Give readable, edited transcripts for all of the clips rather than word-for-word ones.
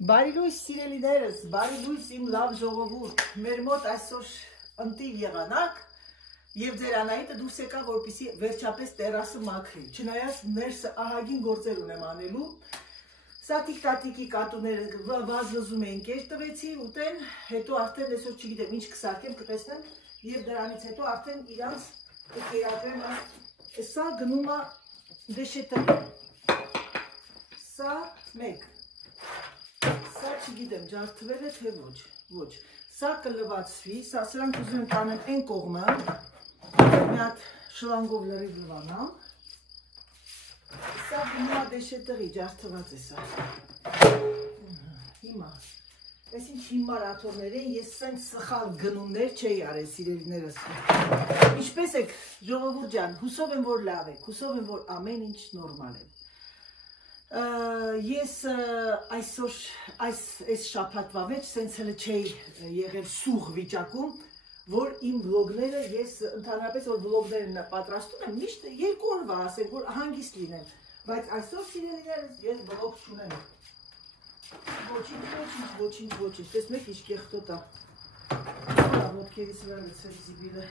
Բարի լույս սիրելիներս, բարի լույս իմ լավ ժողովուրդ, մեր մոտ այսօր ընտիր եղանակ և ձեր Անահիտը դուրս եկա, որպեսզի վերջապես տերասը մաքրի, չնայած ներսը ահագին գործեր ունեմ անելու, սա տիկ-տատիկի կատուները վազվզում էին կեր տվեցի, ուտեն, հետո արդեն այսօր չգիտեմ ինչ կսարքեմ, կտեսնեմ և դրանից հետո արդեն իրանց կկերատվեմ, սա գնում է դեշետը, սա մեկ, սա չգիտեմ, ջարդվել է թե ոչ, սա կլվացվի, սրանք ուզում եմ կանեմ են կողմը, մի հատ շլանգով լրիվ լվանամ, սա գնում է դեշետղի, ջարդված է սա, հիմա, այս ինչ հիմար աթորներ են, ես սենց սխալ գնումներ չէի արել սիրելիներս, ինչպես եք ժողովուրդ ջան, հուսով եմ որ լավ եք, հուսով եմ որ ամեն ինչ նորմալ է, ես այսօր այս շաբաթվա մեջ սենց հլը չէի եղել սուղ վիճակում, որ իմ վլոգները ես ընդհանրապես որ վլոգներն պատրաստում եմ, միշտ երկու օրվա ասենք, որ հանգիստ լինեմ, բայց այսօր սիրելիներս ես վլոգ չունեմ, ոչինչ, տեսնեք ինչ կեղտոտ է, ոտքերիս վրա լցել զիբիլը,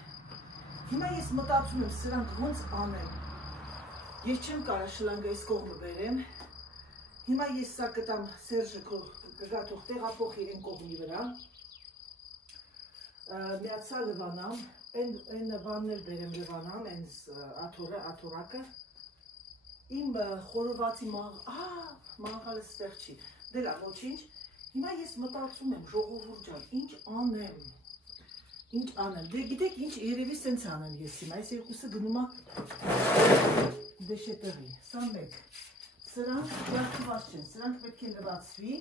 հիմա ես մտածում եմ սրանք ոնց անեմ, ես չեմ կարա շլանգը այս կողմը բերեմ, հիմա ես սա կտամ Սերժը կգաթող տեղափոխի են կողմի վրա, միացա լվանամ, են բաններ բերեմ լվանամ, են աթորակը, իմ խորովածի մաղալը ստեղ չի, դելա ոչինչ, հիմա ես մտածում եմ ժողովուրդ ջան, ինչ անեմ, դե գիտեք ինչ երևի սենց անեմ ես հիմա, այս երկուսը գնում է դեշետղի, սա մեկ, սրանք ջարդված չեն, սրանք պետք է լվացվի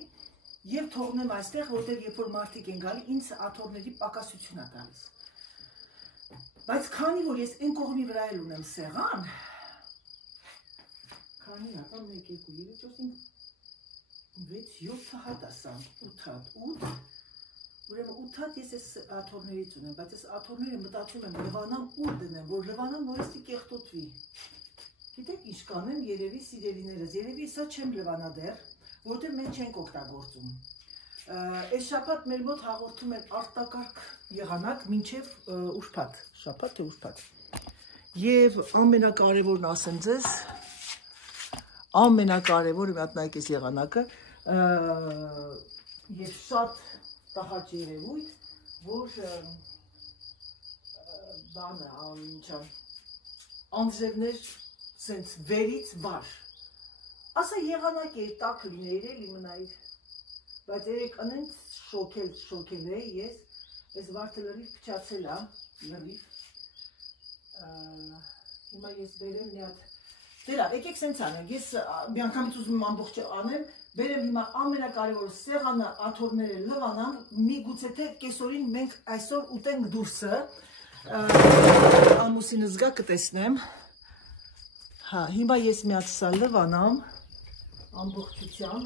և թողնեմ այստեղ, որտեղ երբ որ մարդիկ են գալի, ինձ աթոռների պակասություն է տալիս։ Բայց քանի որ ես այն կողմի վրա էլ ունեմ սեղան, քանի հատ, 1, 2, 3, 4, 5, 6, 7 հատ ասամ, 8 հատ, ուրեմն 8 հատ ես այս աթոռներից ունեմ, բայց այս աթոռները մտածում եմ լվանամ ուր դնեմ, որ լվանամ նորստի կեղտոտվի։ Գիտեք ինչ կանեմ, երևի սիրելիներս, երևի սա չեմ լվանա դեռ, որտեղ մենք չենք օգտագործում։ Այս շաբաթ մեր մոտ հաղորդում են արտակարգ եղանակ մինչև ուրբաթ, շաբաթ թե ուրբաթ։ Եվ ամենակարևորն ասեմ ձեզ, ամենակարևորը մի հատ նայեք այս եղանակը, եւ շատ տհաճ երևույթ, որ բանը, ինչա, անձրևներ սենց վերից վար, ասա եղանակ էր, տակ լինեիր էլի մնայիր, բայց երեք ընենց շոքել է ես, ես վարդը լրիվ փչացել է, լրիվ, հիմա ես բերեմ մի հատ, դերա, եկեք սենց անենք, ես մի անգամից ուզում եմ ամբողջը անեմ, բերեմ հիմա ամենակարևորը սեղանը աթոռները լվանամ, միգուցե թե կեսօրին մենք այսօր ուտենք դուրսը, ամուսինս գա կտեսնեմ, հիմա ես մի հատ սա լվանամ, ամբողջությամբ,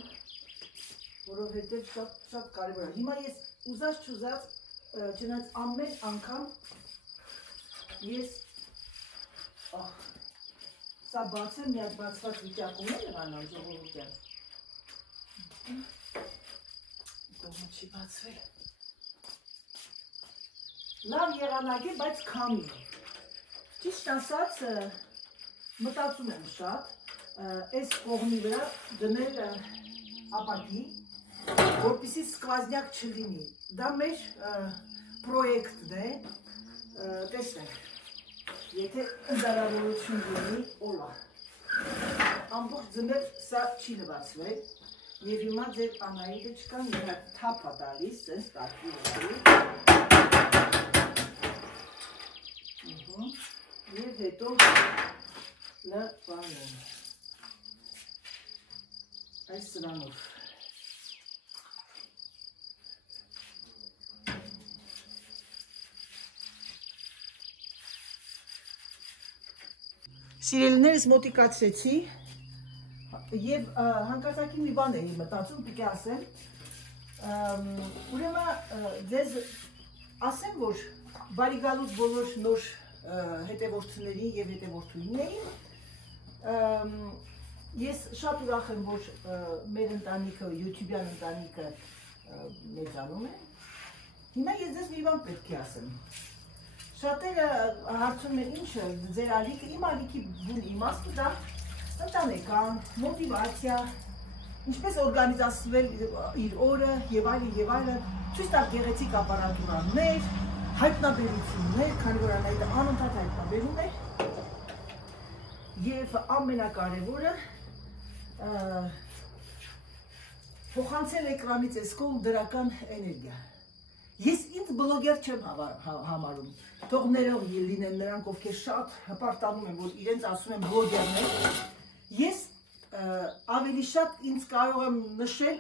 որովհետև շատ կարևոր է, հիմա ես ուզած չուզած, չնայած ամեն անգամ ես, սա բացեմ, մի հատ բացված վիճակում է լվանամ ժողովուրդյան, կողմը չի բացվել, լավ եղանակ է, բայց քամի, ճիշտ ասած, մտածում եմ շատ, այս կողմի վրա դնել ապակի, որպեսզի սկվազնյակ չլինի, դա մեր պրոյեկտն է, տեսնենք, եթե հնարավորություն լինի, օլա, ամբողջ ձմեր սա չի լվացվել, և հիմա ձեր Անահիտը չկան, մի հատ թափ է տալիս, սենց տակի ուղղի, և հետո լվանում, այս սրանով, սիրելիներս մոտիկացրեցի և հանկարծակի մի բան էի մտածում, պիտի ասեմ, ուրեմն ձեզ ասեմ, որ բարի գալուց բոլոր նոր հետևորդներին և հետևորդուհիներին Ես շատ ուրախ եմ, որ մեր ընտանիքը, YouTube-յան ընտանիքը մեծանում է։ Հիմա ես ձեզ մի բան պետք է ասեմ։ Շատերը հարցում են ինչը ձեր ալիքը, իմ ալիքի բուն իմաստը դա ընտանեկան, մոտիվացիա, ինչպես օրգանիզացվել իր օրը եւ այլն, ցույց տալ գեղեցիկ ապարատուրաներ, հայտնաբերություններ, քանի որ Անահիտը անընդհատ հայտնաբերում է եւ ամենակարևորը փոխանցել էկրանից այս կողմ դրական էներգիա։ Ես ինձ բլոգեր չեմ համարում, թող ներող լինեն նրանք, ովքեր շատ հպարտանում են, որ իրենց ասում են բլոգերներ, ես ավելի շատ ինձ կարող եմ նշել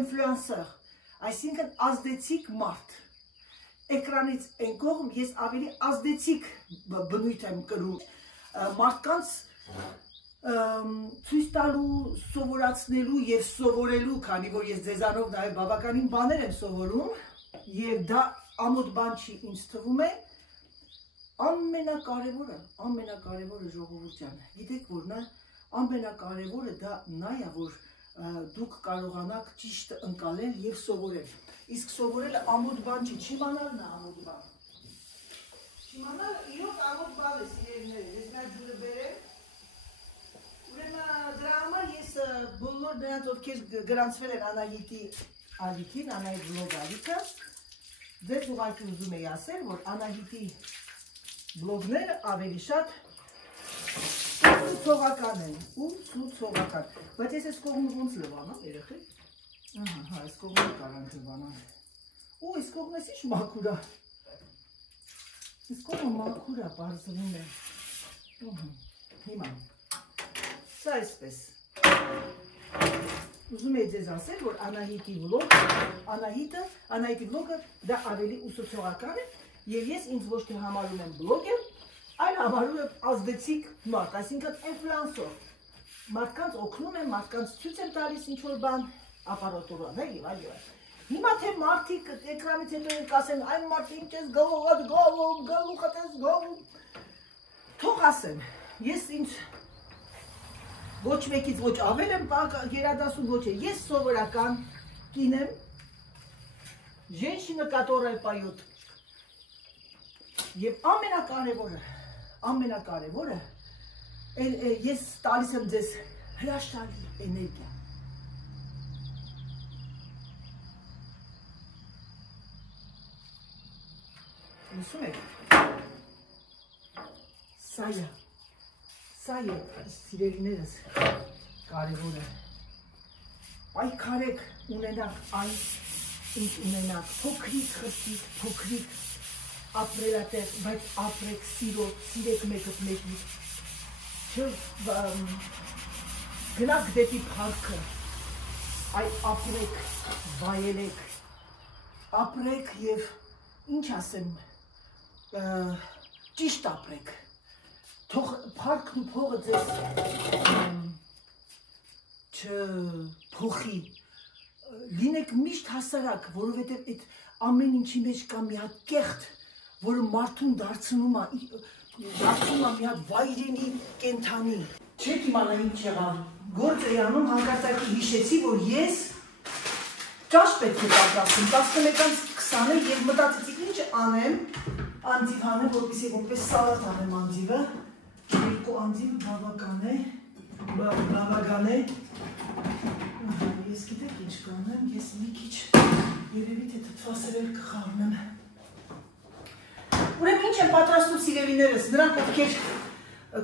ինֆլուենսեր, այսինքն ազդեցիկ մարդ, էկրանից այն կողմ ես ավելի ազդեցիկ բնույթ եմ կրում, մարդկանց ցույց տալու, սովորացնելու եւ սովորելու, քանի որ ես ձեզանով նաեւ բավականին բաներ եմ սովորում, եւ դա ամոթ բան չի ինձ թվում է, ամենակարևորը ժողովուրդ ջան, գիտեք որ նա ամենակարևորը դա նա է, որ դուք կարողանաք ճիշտ ընկալել եւ սովորել, իսկ սովորելը ամոթ բան չի, չիմանալն է ամոթ բան, չիմանալը իրոք ամոթ բան է, սիրելիներ, ես նա ջուրը բերեմ. Դրա համար ես բոլոր նրանց, ովքեր գրանցվել են Անահիտի ալիքին, Անահիտ բլոգ ալիքը, ձեզ ուղղակի ուզում էի ասել, որ Անահիտի բլոգները ավելի շատ ուսուցողական են, բայց ես այս կողմը ոնց լվանամ, երեխեք, հա, այս կողմը կարանք լվանամ, ու այս կողմը ես ինչ մաքուր է, այս կողմը մաքուր է, պարզվում է, հիմա, սա այսպես, ուզում էի ձեզ ասել, որ Անահիտի բլոգը դա ավելի ուսուցողական է և ես ինձ ոչ թե համարում եմ բլոգեր, այլ համարում եմ ազդեցիկ մարդ, այսինքն ինֆլուենսոր, մարդկանց օգնում եմ, մարդկանց ցույց եմ տալիս ինչ-որ բան, ապարատուրաներ և այլ։ Հիմա թե մարդիկ էկրանից հետո կասեն, այն մարդը ինչ ես գլուխդ ես գովում, թող ասեմ, ես ինձ ոչ մեկից ոչ ավել եմ գերադասում, ոչ է, ես սովորական կին եմ, женщина, которая поет, և ամենակարևորը, ես տալիս եմ ձեզ հրաշալի էներգիա, լսում եք, սա է սիրելիներս կարևորը, պայքարեք ունենաք այն, ինչ ունենաք, փոքրիկ խրտիկ, փոքրիկ ապրելատեղ, բայց ապրեք սիրեք մեկըտ մեկից, գնաք դեպի փառքը, այլ ապրեք, վայելեք, ապրեք և ինչ ասեմ, ճիշտ ապրեք, թող փառքն ու փողը ձեզ չփոխի, լինեք միշտ հասարակ, որովհետև այդ ամեն ինչի մեջ կա մի հատ կեղտ, որը մարդուն դարձնում է մի հատ վայրենի կենդանի, չեք իմանա ինչ եղավ, գործ էի անում, հանկարծակի հիշեցի, որ ես ճաշ պետք է պատրաստում, 11:20 և մտածեցի ինչ անեմ, անձիվ հանեմ, որպեսզի որպես սալատ անեմ անձիվը, երկու անձիվ բավական է, ես գիտեք ինչ կանեմ, ես մի քիչ երևի թե թթվասերել կխառնեմ, ուրեմն ինչ եմ պատրաստում սիրելիներս, նրանք ովքեր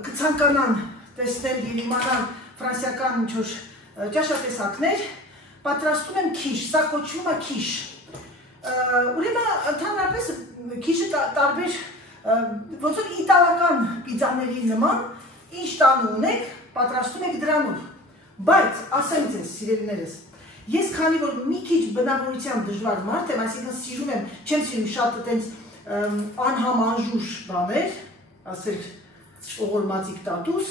կցանկանան տեսնել և իմանան ֆրանսիական ինչ-որ ճաշատեսակներ, պատրաստում եմ քիշ, սա կոչվում է քիշ, ուրեմն ընդհանրապես քիշը տարբեր, ոնց որ իտալական պիցաների նման, ինչ տանը ունեք, պատրաստում եք դրանով, բայց ասեմ ձեզ սիրելիներս, ես քանի որ մի քիչ բնավորությամբ դժվար մարդ եմ, այսինքն սիրում եմ, չեմ սիրում շատ այտենց անհամանժուշ բաներ, ասել օղորմածիկ տատուս,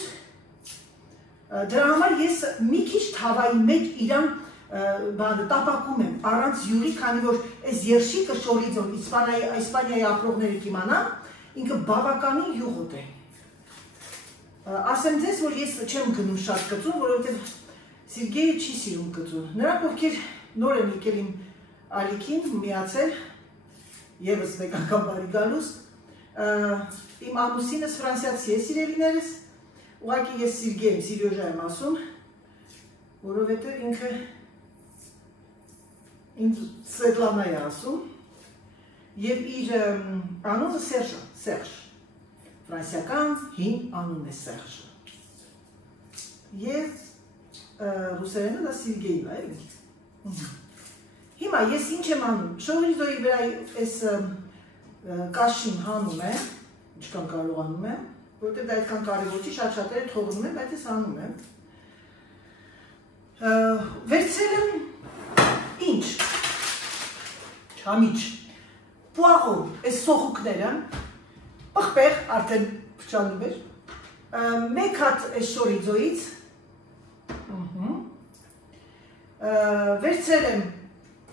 դրա համար ես մի քիչ թավայի մեջ իրան տապակում եմ, առանց յուղի, քանի որ այս երշիկը շորիձոն, Իսպանիայի ապրողները կիմանան, ինքը բավականին յուղոտ է, Ասեմ ձեզ, որ ես չեմ գնում շատ կծու, որովհետև Սերգեյը չի սիրում կծու։ Նրանք, ովքեր նոր են եկել իմ ալիքին, միացել, եւս մեկ անգամ բարի գալուս, իմ ամուսինս ֆրանսիացի է, սիրելիներս, ուղղակի ես Սերգեյ եմ, Սիրյոժա եմ ասում, որովհետև ինքը ինձ Սվետլանա է ասում, եւ իր անունը Սերժ, ֆրանսիական հին անուն է Սերժը։ Եվ ռուսերենը դա Սերգեյն է, էլի։ Հիմա ես ինչ եմ անում, շորիզոյի վրա այս կաշին հանում եմ, ինչքան կարողանում եմ, որտեղ դա այդքան կարևոր չի, շատ-շատերը թողնում եմ, բայց ես անում եմ։ Վերցրել եմ ինչ, չամիչ, պուաղո, այս սոխուկները, պղպեղ, արդեն փչանում էր, մեկ հատ այս շորիզոյից, վերցրել եմ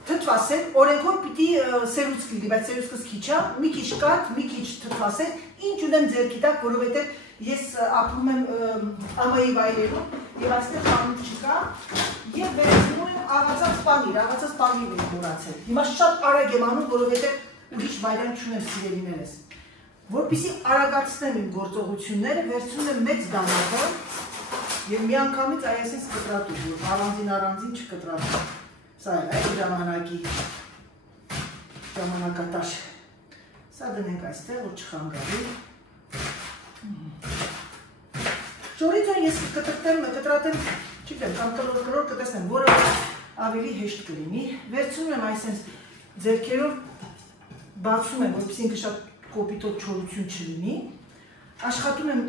թթվասել, օրենքով պիտի սերուցք լինի, բայց սերուցքս քիչ է, մի քիչ կաթ, մի քիչ թթվասել, ինչ ունեմ ձեռքի տակ, որովհետև ես ապրում եմ ԱՄՆ-ի վայրերում եւ այստեղ խանութ չկա եւ վերցնում եմ աղացած պանիր եմ մոռացել։ Հիմա շատ արագ եմ անում, որովհետև ուրիշ վայրան չունեմ սիրելիներս։ Որպեսզի արագացնեմ իմ գործողությունները, վերցնում եմ մեծ դանակը եւ միանգամից այսպես կտրատում, որ առանձին չկտրատում։ Սա է ժամանակատար։ Սա դնենք այստեղ, որ չխանգարի։ Շորիզոն ես կտրատեմ, չգիտեմ, կամ կլոր կտեսնեմ, որը ավելի հեշտ կլինի։ Վերցնում եմ այսպես ձեռքերով բացում եմ, որպեսզի ինքը շատ կոպիտոտ չորություն չլինի, աշխատում եմ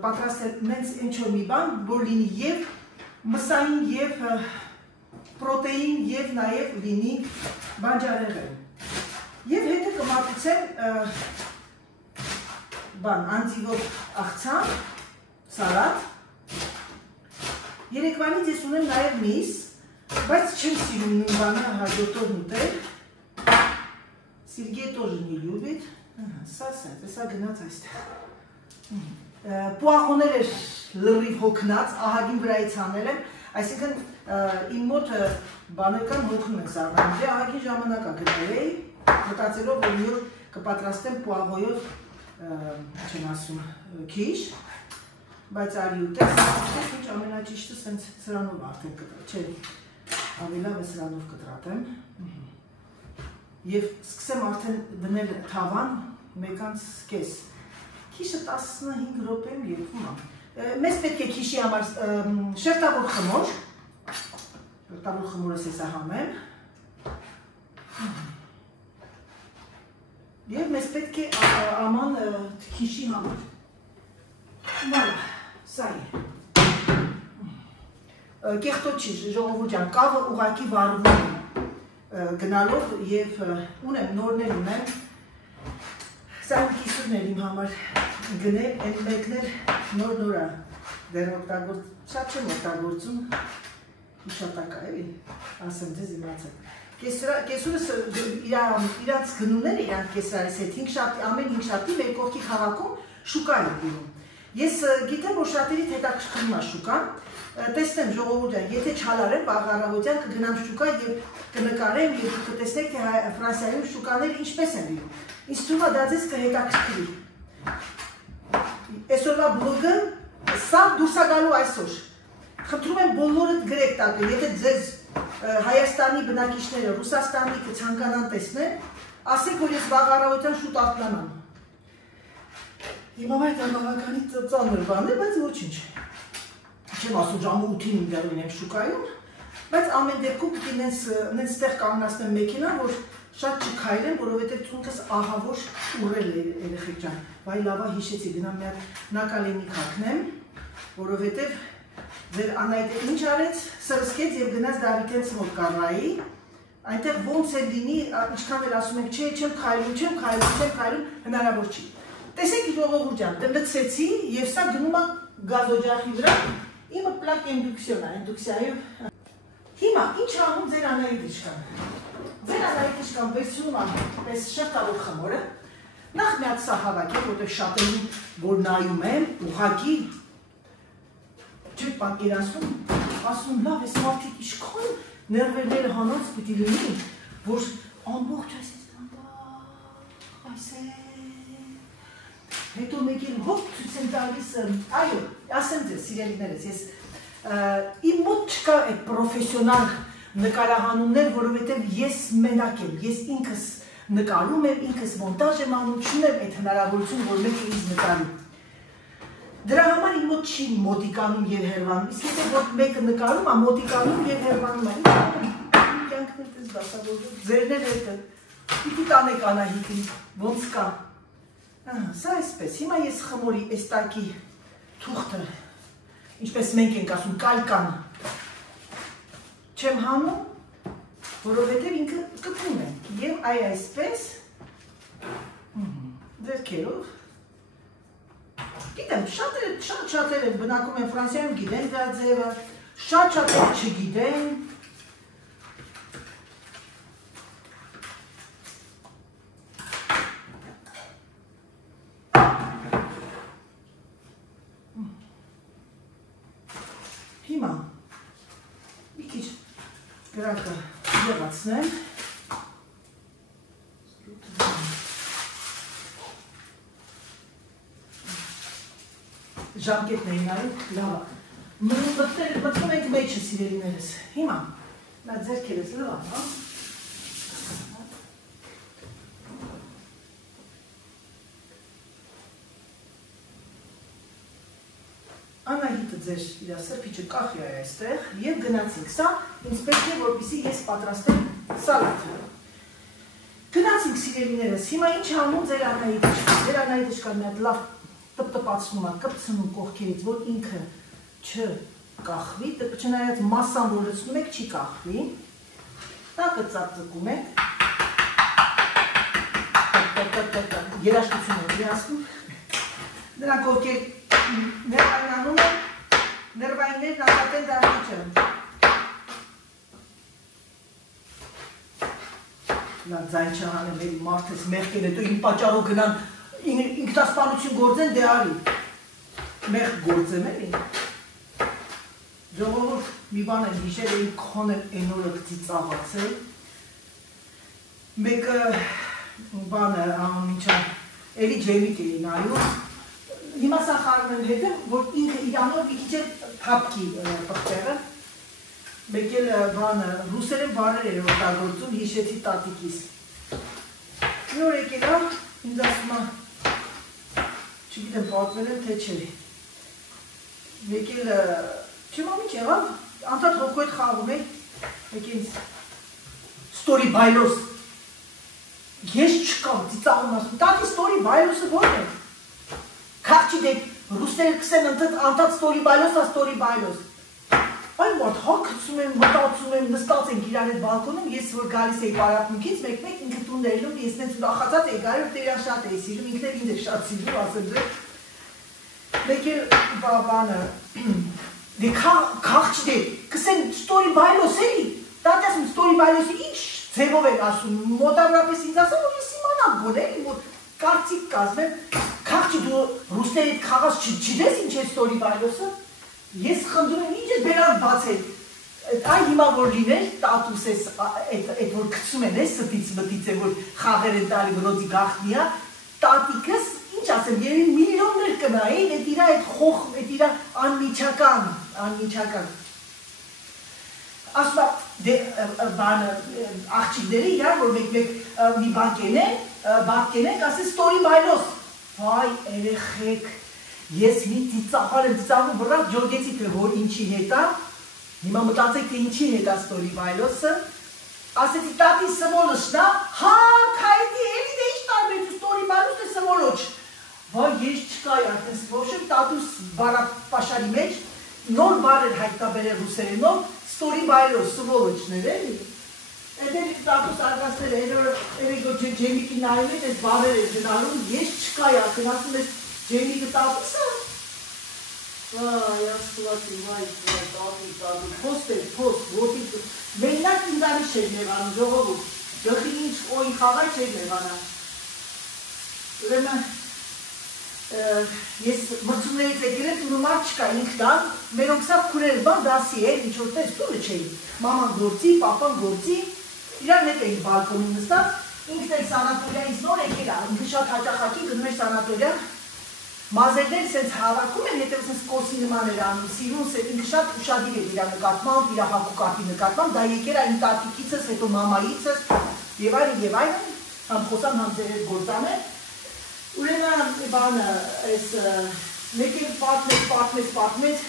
պատրաստել մենց ինչ-որ մի բան, որ լինի և մսային, և պրոտեին, և նաև լինի բանջարեղեն։ Եվ հետը կմատուցեմ անձիվով աղցան, սալատ, երեկվանից ես ունեմ նաև միս, բայց չեմ սիրում նույն բանը հաջորդով ուտել, Սերգեյ тоже не любит, սա գնաց այստեղ։ Պուաղոներ էր լրիվ հոգնած, ահագին վրայից անել եմ, այսինքն իմ մոտ բաներ կան հոգնում են սարվանում, ահագին ժամանակա գտել էի, մտածելով, որ մի օր կպատրաստեմ պուաղոյով, չեմ ասում, քիչ, բայց արի ուտես, ինչ ամենաճիշտը սենց սրանով արդեն կտրատ, չէ, ավելավ է սրանով կտրատեմ, և սկսեմ արդեն դնել թավան, մեկանց կես, քիշը 15 րոպեում երկվում է, մեզ պետք է քիշի համար շերտավոր խմորս ես համեմ, և մեզ պետք է աման քիշի համար, վալա, սա է, կեղտոտ չի, ժողովուրդ ջան, կավը ուղղակի վարվում է, գնալով և ունեմ, նորներ ունեմ, սա իմ կիսուրներ իմ համար գնել, են մեկներ նոր-նորա դեր օգտագործ, շատ չեմ օգտագործում, հիշատակա էլի, ասեմ ձեզ իմացել։ Կեսուրս իրանց գնուները, իրանք կեսրարիս հետ, ամեն 5 շատի մեր կողքի քաղաքում շուկա է գնում։ Ես գիտեմ, որ շատերիդ հետաքրքրում է շուկան, տեսնեմ ժողովուրդյան, եթե չհալարեմ առավոտյան կգնամ շուկա և կնկարեմ և կտեսնեք, թե Ֆրանսիայում շուկաները ինչպես են լինում։ Ինձ թվում է դա ձեզ կհետաքրքրի։ Այսօրվա բլոգը սա դուրս է գալու այսօր։ Խնդրում եմ բոլորդ գրեք տակը, եթե ձեզ Հայաստանի բնակիչները, Ռուսաստանի կցանկանան տեսնեն, ասեք, որ ես վաղ առավոտյան շուտ արթնանամ։ Հիմա այդ բավականի ծանր բան է, բայց ոչինչ։ Չեմ ասում ժամը 8-ին ինձ լինեմ շուկայում, բայց ամեն դեպքում պիտի նենց տեղ կանգնացնեմ մեքենան, որ շատ չքայլեմ, որովհետև ծունկս ահավոր ուռել է երեխեք ջան։ Վայ լավա հիշեցի, գնամ մի հատ նակալենի քակնեմ, որովհետև ձեր Անայտը ինչ արեց, սրսկեց և գնաց Դավիթենց մոտ Կարլայի, այնտեղ ոնց է լինի, ինչքան էլ ասում ենք, չէ, չեմ քայլում, հնարավոր չի։ Տեսեք ժողովուրդ ջան, դմդցեցի և սա գնում է գազօջախի վրա, իմը պլակ ինդուկցիայով։ Հիմա ինչ անում ձեր անալիտիչկան։ Ձեր անալիտիչկան վերցնում է պես շերտավոր խմորը, նախ մի հատ սա հավաքեք, որտեղ շատերին որ նայում եմ, ուղղակի Չէ պատկերացնում, ասում լավ, այս մարդիկ ինչքան ներվերները հանած պիտի լինի, որ ամբողջ այսպես հետո մեկ էլ հոպ ցույց եմ տալիս, այո, ասեմ ձեզ, սիրելիներս, ես իմ մոտ չկա այդ պրոֆեսիոնալ նկարահանումներ, որովհետև ես մենակ եմ, ես ինքս նկարում եմ, ինքս մոնտաժ եմ անում, չունեմ այդ հնարավորություն, որ մեկը ինձ նկարի։ Դրա համար իմ մոտ չի մոտիկանում եւ հերվանում, իսկ եթե որ մեկը նկարում է, մոտիկանում եւ հերվանում է, կյանքն էլ դες դասավորում, ձերներ հետը, պիտի տանեք Անահիտին, ոնց կա։ Սա այսպես, հիմա ես խմորի այս տակի թուղթը, ինչպես մենք ենք ասում, կալկան չեմ հանում, որովհետև ինքը կպում է, և այ այսպես, ձերքերով, գիտեմ, շատ-շատերը բնակում են Ֆրանսիայում, գիտեն դա ձևը, շատ-շատերը չգիտեն, հիմա մի քիչ գրակը եղացնեմ, ժամկետն էին արում, լավ է, մտնում ենք մեջը սիրելիներս, հիմա, նա ձերքերս լավ, հա, Անահիտը ձեր իր սրբիչը կախի է այստեղ և գնացինք, սա ինձ պետք է որպեսզի ես պատրաստեմ սալաթը։ Գնացինք սիրելիներս, հիմա ինչ անում ձեր Անահիտը չկա մի հատ լավ տպտպացնում է, կպցնում կողքերից, որ ինքը չկախվի, չնայած մասսան որ լցնում եք չի կախվի, տակը ծակծկում եք, երաշտություն եք իրասնում, նրանք ովքեր ներվայնանում են, ներվայններն ատատեն դարդի չեն։ Նա ձայն չհանեմ էլի մարդես մեղք են հետո իմ պաճարով գնան ինքնասպանություն գործեն դե արի։ Մեղք գործեմ էլի։ Ժողովուրդ մի բան են հիշել էին քոն են օրը ծիծաղացել։ Մեկը բանը անմիջա էլի ջեմիկ էի նայում։ Հիմա սա խարում եմ հետը, որ ինքը իրանով մի քիչ է թապքի պղպեղը, մեկ էլ բանը, ռուսերեն բաներ էր օգտագործում, հիշեցի տատիկիս։ Մի օր եկել է, ինձ ասում է, չգիտեմ պատմել եմ, թե չէ։ Մեկ էլ, չեմ ամիջ եղավ, անդադ հոգոյդ խաղում է, մեկ ինձ ստորի բայլոս, ես չկամ, ծիծաղում ասում, տատի ստորի բայլոսը ո՞ր է։ Քաղճի դեպ ռուսները կսեն անդադ ստորի բայլոս, այ մոտ հակցում եմ, մտածում եմ, նստած ենք իրար հետ բալկոնում, ես որ գալիս էի պարապմունքից, մեկ ինքը տուն ներլում, ես նենց ուրախացած էի գալի, որ տերյան շատ էի սիրում, ինքն էլ ինձ է շատ սիրում, ասեմ ձեր, մեկ էլ բանը, դե քաղճի դեպ, կսեն ստորի բայլոս էի, տատի ասում ստորի բայլոսի ինչ ձևով են ասում, մոտավորապես ինձ ասում, որ ես իմանամ գոն էլի, որ կարծիք կազմեմ, քաղճի դու ռուսների հետ խաղաց չիդես ինչ է ստորի բայլոսը, ես խնդրում եմ ինչ է բերան բացել, այ հիմա որ լիներ, տատուս ես, այդ որ կծում են ես սպից մտից է, որ խաղեր են տալի բրոդի գաղտնիա, տատիկս, ինչ ասեմ, երևի միլիոններ կնային, այդ իրա այդ խոխ, այդ իրա անմիջական, ասում դե բանը աղջիկները իրար, որ մեկ մի բան կենենք, ասես ստորի բայլոս, վայ երեխեք, ես մի ծիծաղար եմ ծիծաղում վրավ ջոգեցի թե որ ինչի հետա, հիմա մտածեք թե ինչի հետա ստորի բայլոսը, ասեցի տատի սվոլոշնա, հա, քայդի էլի դե ինչ տարբեր ստորի բայլոս է սվոլոչ, վայ ես չկայի արդեն սվոշեմ, տատուս բարապաշարի մեջ, նոր բար էր հայտնաբերել ռուսերենով, ստորի բայլոս, սվոլոչներ էլի, Էդել տատուս արգասներ երեգո ջեմիկի նայում են, ես բարեր էր գնալում, ես չկայի արդեն, ասում ես ջեմիկը տատուսը, վայ, աստվածի, վայ, տատի, պոստ էր, պոստ, ոտի, մենակ ինձանի չէր նեղանում, ժողովուր, ջխին ինչ օին խաղայ չէր նեղանա, ուրեմն, ես մրցումներից եկել եմ տունը մարդ չկա ինքնան, մերոնք սավ քուրեր բան դասի էր, ինչ որ տես տունը չէի, մաման գործի, պապան գործի, իրար հետ էինք բալկոնին նստած, ինքն էլ սանատորիայից նոր եկել է, ինքը շատ հաճախակի գնում էր սանատորիա, մազերները սենց հավաքում են, հետև սենց կոսի նման էր անում, սիրուն, ինքը շատ ուշադիր էր իր նկատմամբ, իր հակուկապի նկատմամբ, դա եկել է իմ տատիկիցս, հետո մամայիցս, եւ այլն, համ խոսան, համ ձեր գործանել, ուրեմն բանը, այս մեկ էլ պատմեց,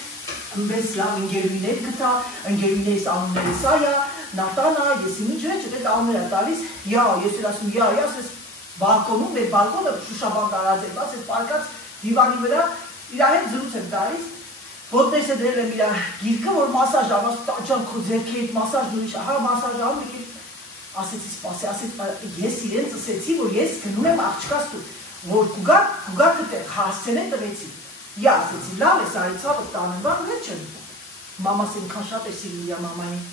մեզ լավ ընկերուհիներ գտա, ընկերուհիներիս անունները սա է, Նատանա, ես ինչ չէ, անունները տալիս, ես էլ ասում, ասես բալկոնում, մեր բալկոնը շուշաբան տարած է, ասես պարկած դիվանի վրա, իր հետ զրույց եմ տալիս, ոտներս է դրել եմ իր գիրքը, որ մասաժ ամ, տաճան քո ձեռքի հետ մասաժ ուրիշ, ահա մասաժ ամ, ասեցի սպասի, ես իրենց ասեցի, որ ես գնում եմ աղջկաս տու, որ կուգա կտեղ, հասցեն է տվեցի, ասեցի, լավ ես արի ծավը տանեմ, բան վեչ եմ, մամաս ինքան շատ է սիրում իրա մամային,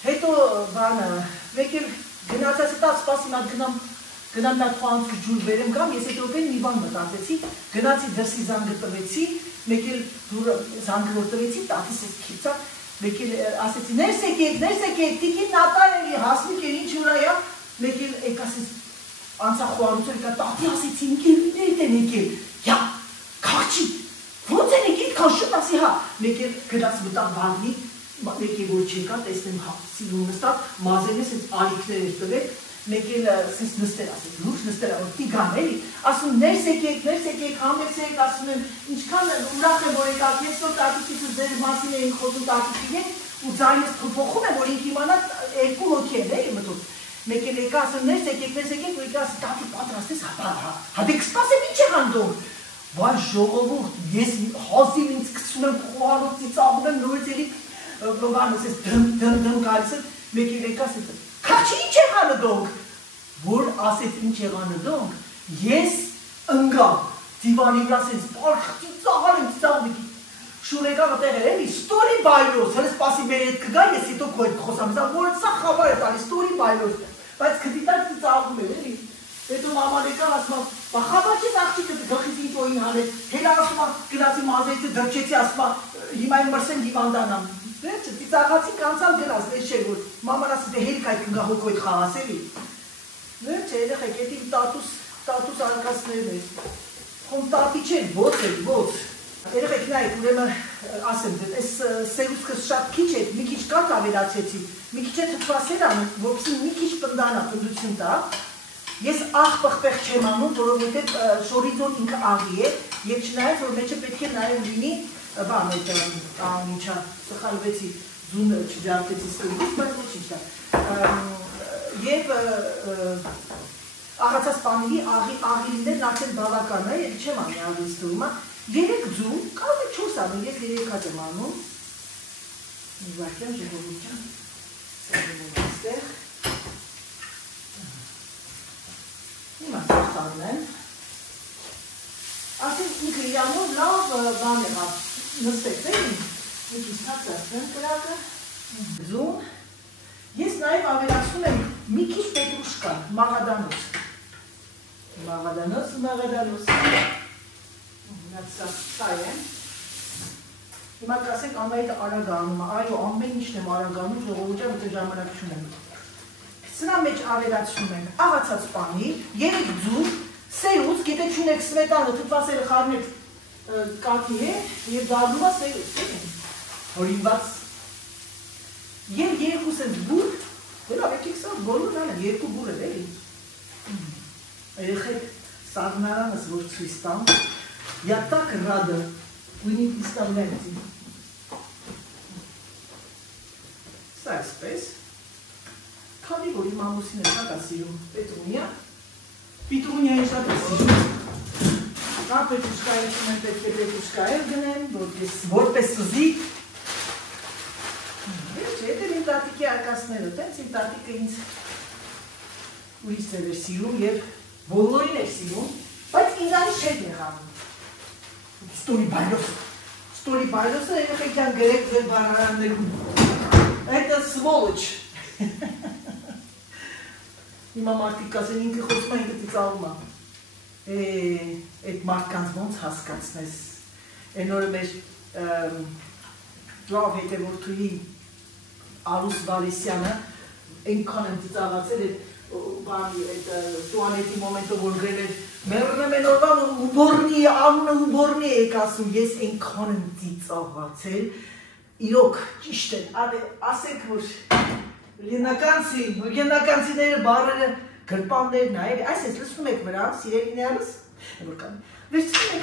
հետո բանը, մեկ էլ գնաց ասի տա սպասի մատ գնամ նա խոանցուս ջուր բերեմ գամ, ես հետո բեն մի բան մտածեցի, գնացի դրսի զանգը տվեցի, մեկ էլ զանգը որ տվեցի, տատիս ես քիծա, մեկ էլ ասեցի, ներս եկեք, տիկին Նատան էլի, հասնիկ էր ինչ ուրա, մեկ էլ եկ ասես, անցա խոանուցոր եկա, տատի ասեցի, ինքերուներիտ են եկել, կաղջի, ոնց են եկել, կան շուտ ասի, մեկ էլ գնաց մտավ բաղնի, մեկ էլ որ չեկա, տեսնեմ սիրում նստավ, մազերն ես արիքներ էր տվել, մեկ էլ սենց նստեր ասեց, լուրջ նստեր որ տիգան էլի, ասում ներս եկեք, համեցեք, ասում եմ, ինչքան ուրախ եմ որ եկաք, ես որ տատիկիցս ձեր մասին էինք խոսում տատիկին ու ձայնս փոփոխում եմ, որ ինք իմանա երկու հոգի են էլի մտում, մեկ էլ եկա ասում ներս եկեք, ու եկա ասում տատի պատրաստ ես, հա դեք սպասեմ ինչ է հանդում, վայ ժողովուրդ, ես հազիվ ինձ կցում եմ խոհանոցի ծաղում եմ նորից էլի, բանս ես դմ գալիս եմ, մեկ էլ եկա ասում Քաչի ինչ եղանը դոնք, որ ասեց ինչ եղանը դոնք, ես ընգա, դիվանի վրա սենց պարխտի ծաղար եմ ծաղվիկի, շուր եկավ տեղ էր էլի, ստորի բայրոս, հլը սպասի մեր հետ կգա, ես հետո քո հետ խոսամ, որ սա խաբար է տալի, ստորի բայրոս, բայց կդիտակ ծաղվում էր էլի, հետո մաման եկավ ասում, խաբար չես աղջիկը գխից ինչ օին հանեց, հելա ասում, գնացի մազերիցը դրճեցի ասում, հիմա իմ մրսեն դիվանդանամ, Վերջը, ծիծաղացի կանցալ գնաց, դες չէ, որ մաման ասի դե հերիք այդ կնգա հոգու այդ խաղասելի։ Վերջը, երեխեք, էդ իմ տատուս արկասներն էր։ Խոմ տատի չէ, ոց էր, ոց։ Երեխեք նայեք, ուրեմն ասեմ ձեզ, այս սերուսկս շատ քիչ է, մի քիչ կատ ավելացեցի, մի քիչ է թթվասեր անում, որպեսզի մի քիչ պնդանա, պնդություն տա։ Ես աղ պղպեղ չեմ անում, որովհետև շորիզոն ինքը աղի է, եւ չնայած որ մեջը պետք է նաեւ լինի բան այդ անիչա սխալվեցի զունը չջարդեցի սկզբից, բայց ոչինչ դա։ Եվ աղացած պանիրի աղիլներն արդեն բավական է, եւ չեմ անի աղից թվում, 3 ձու, կարող է 4 անի, ես 3 հատ եմ անում։ Մի վարկյան ժողովուրդյան, սեղմում այստեղ։ Հիմա սախտանում եմ։ Ասենք ինքը իրանով լավ բան եղավ, նստեք էլի, մի քիչ թաքցրեմ կրակը, ձուն, ես նաև ավելացնում եմ մի քիչ պետրուշկա, մաղադանոց, սա է, հիմա կասեք ամայիտ արագ անում, այո ամեն ինչն եմ արագ անում, ժողովուրդյան ուտե ժամանակ չունեմ, սրա մեջ ավելացնում եմ աղացած պանիր, 3 ձուն, սերուց, գիտե չունեք սմետանը, թթվասերը խարնեք կաթի է և դարնումա սերուց, հորինված և 2 սենց բուր, հոլավ եկեք սա բոլոր ալեմ, 2 բուր էլ էլի, երեխեք սաղնարանս որ ցույց տամ, я так рада, вы не представляете. Սա այսպես, քանի որ իմ ամուսինը շատ է սիրում Պիտրունիայի շատ է սիրում, կա պետուշկայի չում են պետք է պետուշկայել գնեմ, որպես սուզիկ, Ետ էր իմ տատիկի արկասները, տենց իմ տատիկը ինձ ուրիշ ձև էր սիրում և բոլորին էր սիրում, բայց ինձանից չէր եղանում։ Ստորի բայրոսը երեխեքյան գրեք ձեր բառարաններում։ Это сволочь։ Հիմա մարդիկ կասեն ինքը խոսում է ինքը ծիծաղում է։ այդ մարդկանց ոնց հասկացնես։ Այն օրը մեր լավ հետևորդուհի Արուս Վալիսյանը այնքան եմ ծիծաղացել այդ Տուանետի մոմենտով որ գրել էր մեռնեմ են օրվան ուբորնի անունը ուբորնի եք ասում ես այնքան եմ ծիծաղացել իրոք ճիշտ է ասեք որ լենականցիները բարերը գրպաններն այլ այս ես լսում եք վրա սիրելիներս որ կան վերցնում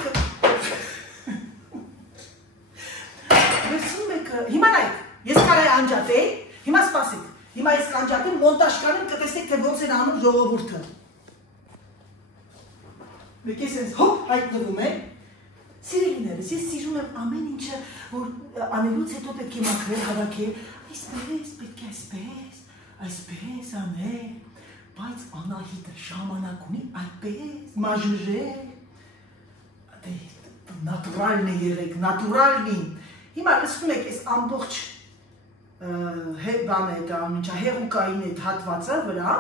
եք հիմա նայեք ես կարայի անջատեի հիմա սպասեք հիմա ես կանջատեմ մոնտաժ կանեմ կտեսնեք թե ոնց են անում ժողովուրդը մեկ ես ես հոպ հայտնվում է սիրելիներս ես սիրում եմ ամեն ինչը որ անելուց հետո պետք է մաքրել հավաքել այսպես պետք է այսպես անել բայց Անահիտը ժամանակ ունի այդպես մաժժել նատուրալն է եղեք նատուրալնի հիմա լսում եք այս ամբողջ բան է դա ինչա հեղուկային այդ հատվածը վրա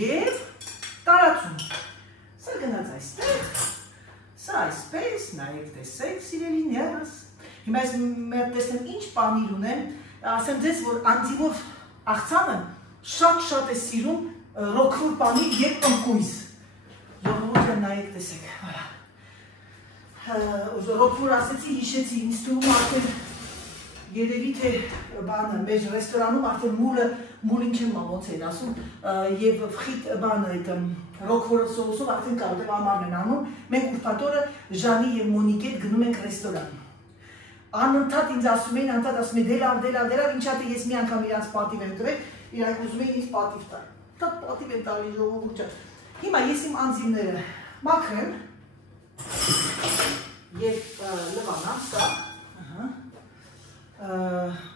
եւ տարածում սա գնաց այստեղ սա այսպես նայեք տեսեք սիրելիներս հիմա ես մեր տեսնեմ ինչ պանիր ունեմ ասեմ ձեզ որ անձիմով աղցանը շատ է սիրում ռոքֆոր պանիր եւ ընկույզ ժողովուրդը նայեք տեսեք ռոքֆոր ասեցի հիշեցի ինձ թվում արդեն երևի թե բանը մեր ռեստորանում արդեն մուլ ինչ եմ ոնց են ասում եւ ֆրիտ բանը այդ ռոքֆորը սոուսով արդեն կարող է ամառն են անում մենք ուրբաթ օրը Ժանի եւ Մոնիկի հետ գնում ենք ռեստորան անընդհատ ինձ ասում էին անընդհատ ասում են դե լավ ինչա թե ես մի անգամ իրանց պատիվ եմ տվել իրանք ուզում էին ինձ պատիվ տալ դա պատիվ եմ տալի ժողովուրդը հիմա ես իմ անձիմները մաքրեմ եւ լվանամ սա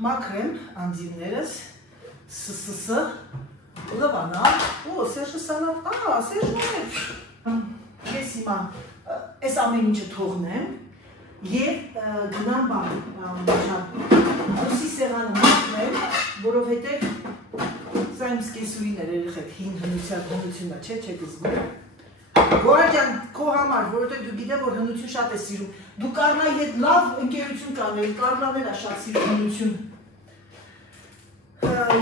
մաքրեմ անձիմներս սսս լվանամ օ Սերժը սալատ Սերժը ես հիմա այս ամեն ինչը թողնեմ եւ գնամ բան սեղանը մաքրեմ որովհետեւ սա իմ սկեսուհիներ երեխեք հին հնությունը չէ չեք զգում Գորաջան քո համար որովհետեւ դու գիտես որ հնություն շատ է սիրում դու Կարնայի հետ լավ ընկերություն կանել Կարնան էլ է շատ սիրում հնություն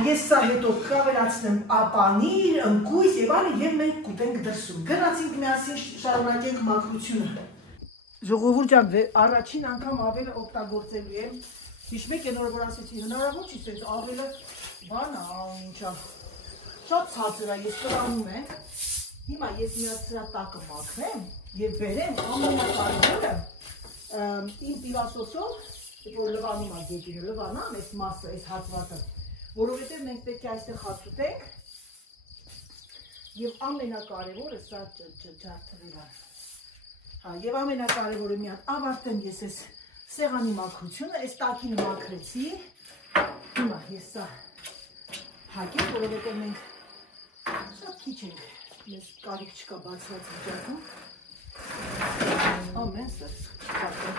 ես սա հետո կավերացնեմ ապանիր ընկույզ եւ այլն եւ մենք կուտենք դրսում գնացինք միասին շարունակենք մաքրությունը Ժողովուրդ ջան առաջին անգամ ավելը օգտագործելու եմ հիշում եք այն որ ասեցի հնարավոր չի սենց ավելը բան ինչա շատ ցածր է ես կրանում եմ հիմա ես մի հատ սրա տակը մաքրեմ եւ բերեմ ամենակարևորը իմ պիլասոսով որ լվանում է գետինը լվանամ այս մասը այս հատվածը որովհետեւ մենք պետք է այստեղ հաց ուտենք եւ ամենակարևորը սա ջարդելը Եվ ամենակարևորը մի հատ ավարտեմ ես այս սեղանի մաքրությունը, այս տակինը մաքրեցի, հիմա ես սա հագեմ, որովհետև մենք շատ քիչ ենք, մեզ կարիք չկա բացված վիճակում, ամեն սա չկատեմ։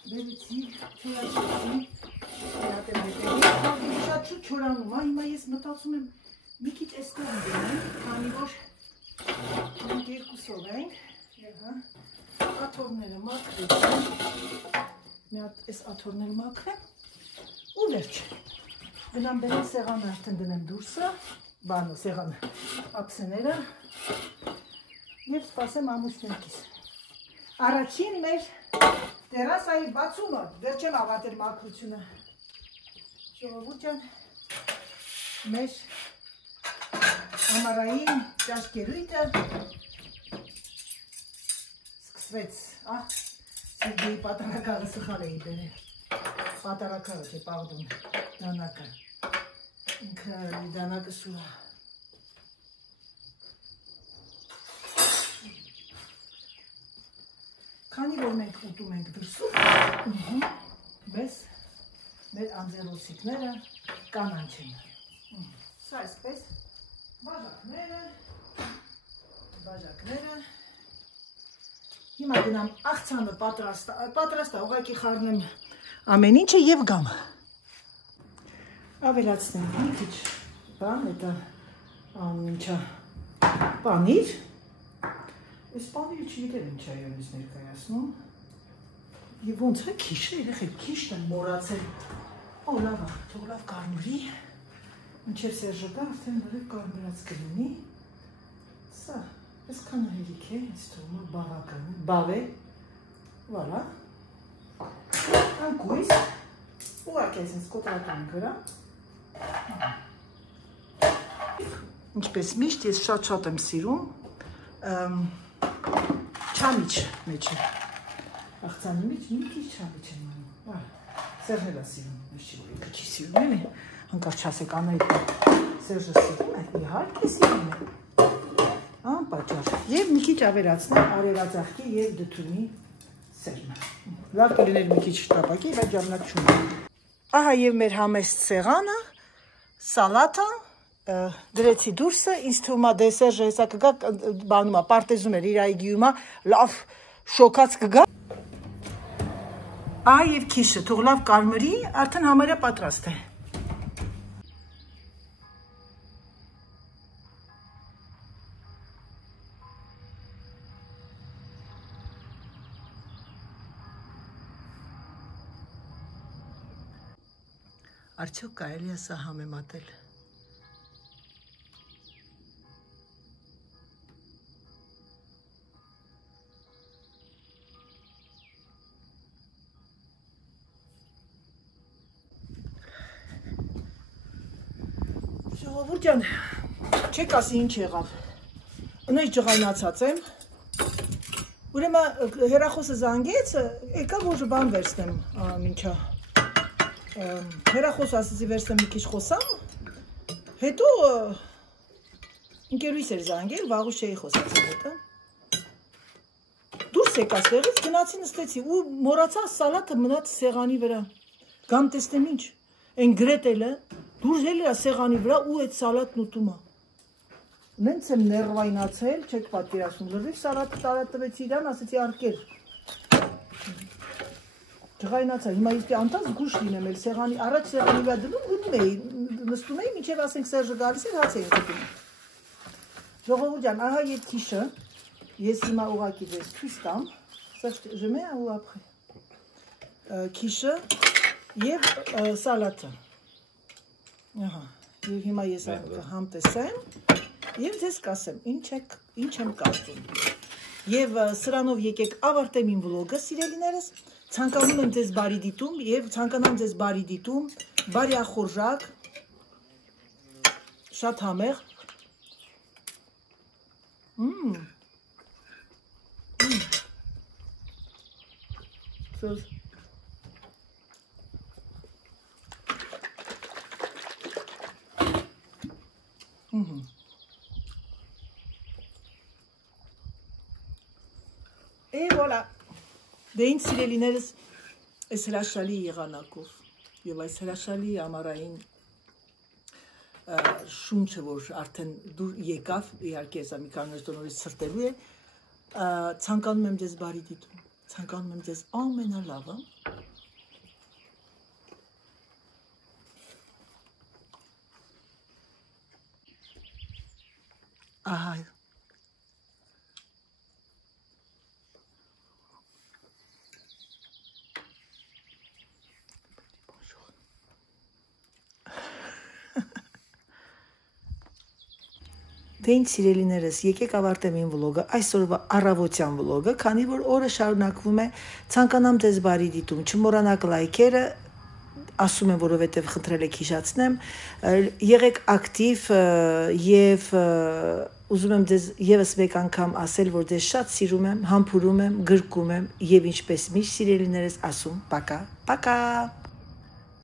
Բերեցի, չորացրեցի, հատեմ հետևի, շատ շուտ չորանում, հիմա ես մտածում եմ մի քիչ էս կողմ դնեմ, քանի որ մենք երկուսով ենք, աթոռները մաքրեցին, մի հատ էս աթոռները մաքրեմ ու վերջ, գնամ բերեմ սեղանը արդեն դնեմ դուրսը, բանը, սեղանը, ափսեները և սպասեմ ամուսնուկիս։ Առաջին մեր տերասայի բացումը, դեռ չեմ ավարտել մաքրությունը։ Ժողովուրդ ջան, մեր ամառային ճաշկերույթը սկսվեց, Սերգեյի պատարակալը սխալ էի բերել, պատարակալը չէ, պարդոն, դանակը, ինքը դանակը սուրա։ Քանի որ մենք ուտում ենք դրսում, մեր անձերոսիկները կանանչ են։ Սա այսպես, բաժակները, հիմա գնամ աղցանը պատրաստա, ուղղակի խառնեմ ամեն ինչը և գամ։ Ավելացնեմ մի քիչ բան, դա ինչա պանիր, այս պանիրը չգիտեմ ինչ է ես ներկայացնում, և ոնց է քիշը, երեխեք քիշն եմ մոռացել, լավ, թող լավ կարմրի, մինչև Սերժը գա, արդեն լավ կարմրած կլինի, սա, այսքան հերիք է, այս թողում է բավ է, վալա, անկույս, ուղակ ես ինձ կոտրական գրա, ինչպես միշտ ես շատ եմ սիրում, չամիչ մեջ է, աղցանի մեջ մի քիչ չամիչ եմ անում, Սերժն է սիրում, ես չի որ ինքը չի սիրում էլ է, հանկարծ չասեք Անահիտ, Սերժը սիրում է, իհարկե սիրում է, անպատճառ, և մի քիչ ավելացնեմ արևածաղկի և դդումի սերմը, լավ կլիներ մի քիչ շտապակի, բայց ժամանակ չունեմ, ահա և մեր համեստ սեղանը, սալատը, դրեցի դուրսը, ինձ թվում է դե Սերժը հեսա կգա, բանում է, պարտեզում էր, իր այգիում է, լավ շոքած կգա, ահա և քիշը, թող լավ կարմրի, արդեն համարյա պատրաստ է։ Արդյոք կարելի է սա համեմատել։ Ժողովուրդ ջան, չեք ասի ինչ եղավ, նույն ջղայնացած եմ, ուրեմն հեռախոսը զանգեց, եկա որ բան վերցնեմ, ինչա, հեռախոս ասեցի վերցնեմ մի քիչ խոսամ, հետո ընկերուհիս էր զանգել, վաղուց չէի խոսացել հետը, դուրս եկա ստեղից, գնացի նստեցի ու մոռացա սալատը մնաց սեղանի վրա, գամ տեսնեմ ինչ, այն գրետելը դուրս էլ է սեղանի վրա ու այդ սալատն ուտում է։ Նենց եմ ներվայնացել, չեք պատկերացնում, լրիվ սալատը տարատվեցի իրան, ասեցի արկեր։ Ջղայնացա, հիմա իսկ անտած զգուշ լինեմ էլ սեղանի, առաջ սեղանի վրա դնում, ուտում էի, նստում էի, մինչև ասենք Սերժը գալիս էր, հաց էի ուտում։ Ժողովուրդ ջան, ահա և քիշը, ես հիմա ուղղակի ձեզ ցույց տամ, je mets ou après, քիշը և սալատը։ Ահա, և հիմա ես համտեսեմ և ձեզ կասեմ, ինչ եմ կարծում։ Եվ սրանով եկեք ավարտեմ իմ վլոգը, սիրելիներս, ցանկանում եմ ձեզ բարի դիտում և ցանկանամ ձեզ բարի դիտում, բարի ախորժակ, շատ համեղ։ Et voilà, դե ինչ սիրելիներս, այս հրաշալի եղանակով և այս հրաշալի ամառային շունչը, որ արդեն դուր եկավ, իհարկե հեսա մի քանի նորից ցրտելու է, ցանկանում եմ ձեզ բարի դիտում, ցանկանում եմ ձեզ ամենալավը, Ահա Դե ինչ սիրելիներս, եկեք ավարտեմ իմ վլոգը, այսօրվա առավոտյան վլոգը, քանի որ օրը շարունակվում է, ցանկանամ ձեզ բարի դիտում, չմոռանաք լայքերը, ասում եմ, որովհետև խնդրել եք հիշացնեմ, եղեք ակտիվ եւ ուզում եմ ձեզ եւս մեկ անգամ ասել, որ ձեզ շատ սիրում եմ, համբուրում եմ, գրկում եմ եւ ինչպես միշտ սիրելիներս ասում, պակա, պակա